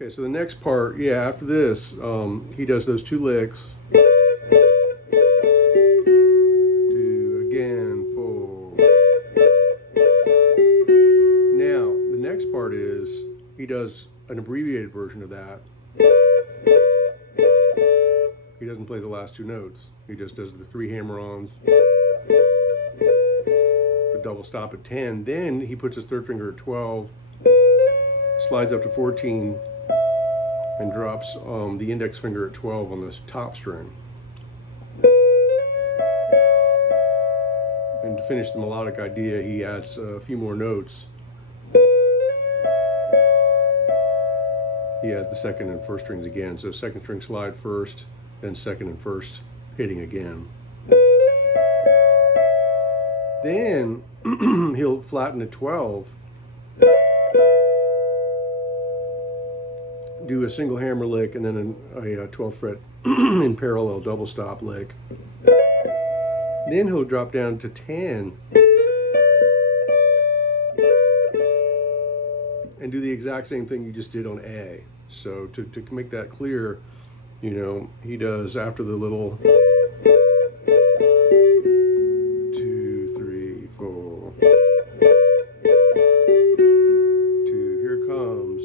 Okay, so the next part, yeah, after this, he does those two licks. Do again, full. Now, the next part is he does an abbreviated version of that. He doesn't play the last two notes. He just does the three hammer-ons, the double stop at 10. Then he puts his third finger at 12, slides up to 14, and drops the index finger at 12 on this top string. And to finish the melodic idea, he adds a few more notes. He adds the second and first strings again. So second string slide first, then second and first hitting again. Then he'll flatten at 12, do a single hammer lick, and then a 12th fret in parallel double stop lick. Then he'll drop down to 10 and do the exact same thing you just did on A. So to make that clear, you know, he does after the little 2, 3, 4, 2, here comes.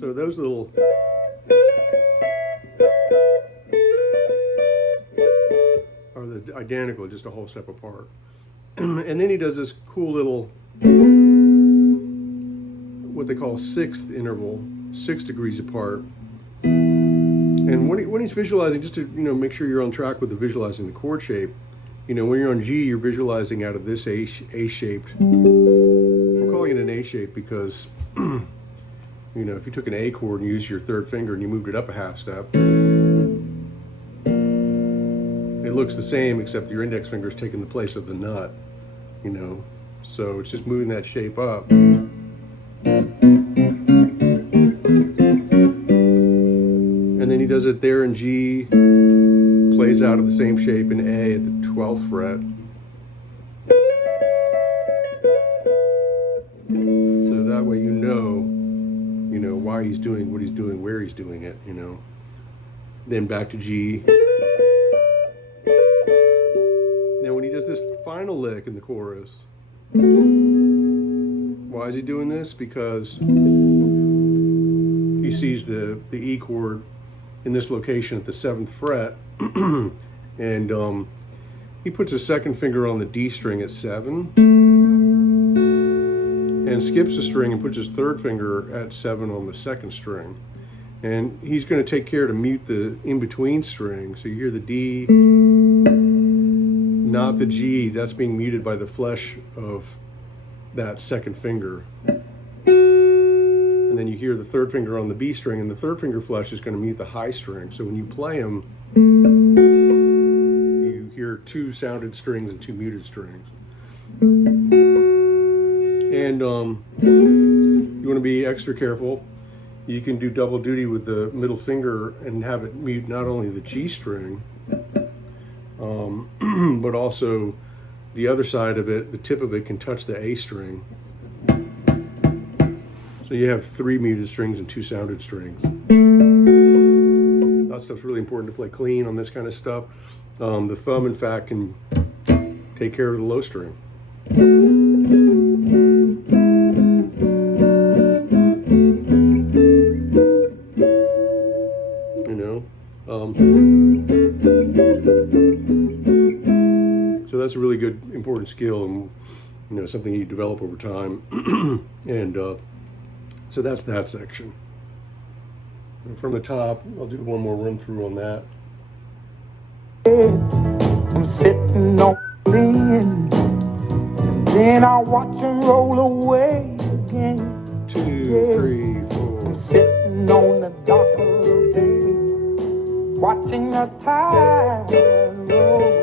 So those little are the identical, just a whole step apart. And then he does this cool little, what they call sixth interval, 6 degrees apart. And when he's visualizing, just to make sure you're on track with the visualizing the chord shape, when you're on G, you're visualizing out of this A-shaped. We're calling it an A shape because if you took an A chord and used your third finger and you moved it up a half step, it looks the same except your index finger is taking the place of the nut, so it's just moving that shape up. And then he does it there in G, plays out of the same shape in A at the 12th fret. So that way you know why he's doing what he's doing, where he's doing it, Then back to G. Now when he does this final lick in the chorus, why is he doing this? Because he sees the E chord in this location at the 7th fret, and he puts his second finger on the D string at 7, and skips a string and puts his third finger at 7 on the second string. And he's going to take care to mute the in-between string. So you hear the D, not the G. That's being muted by the flesh of that second finger. And then you hear the third finger on the B string, and the third finger flesh is going to mute the high string. So when you play them, you hear 2 sounded strings and 2 muted strings. And you want to be extra careful. You can do double duty with the middle finger and have it mute not only the G string, but also the other side of it, the tip of it can touch the A string. So you have 3 muted strings and 2 sounded strings. That stuff's really important to play clean on this kind of stuff. The thumb, in fact, can take care of the low string. So that's a really good, important skill, and something you develop over time. And so that's that section. And from the top, I'll do one more run through on that. I'm sitting on the end, and then I watch him roll away again. 2, 3, 4. I'm sitting on the dock of the bay, watching the tide roll.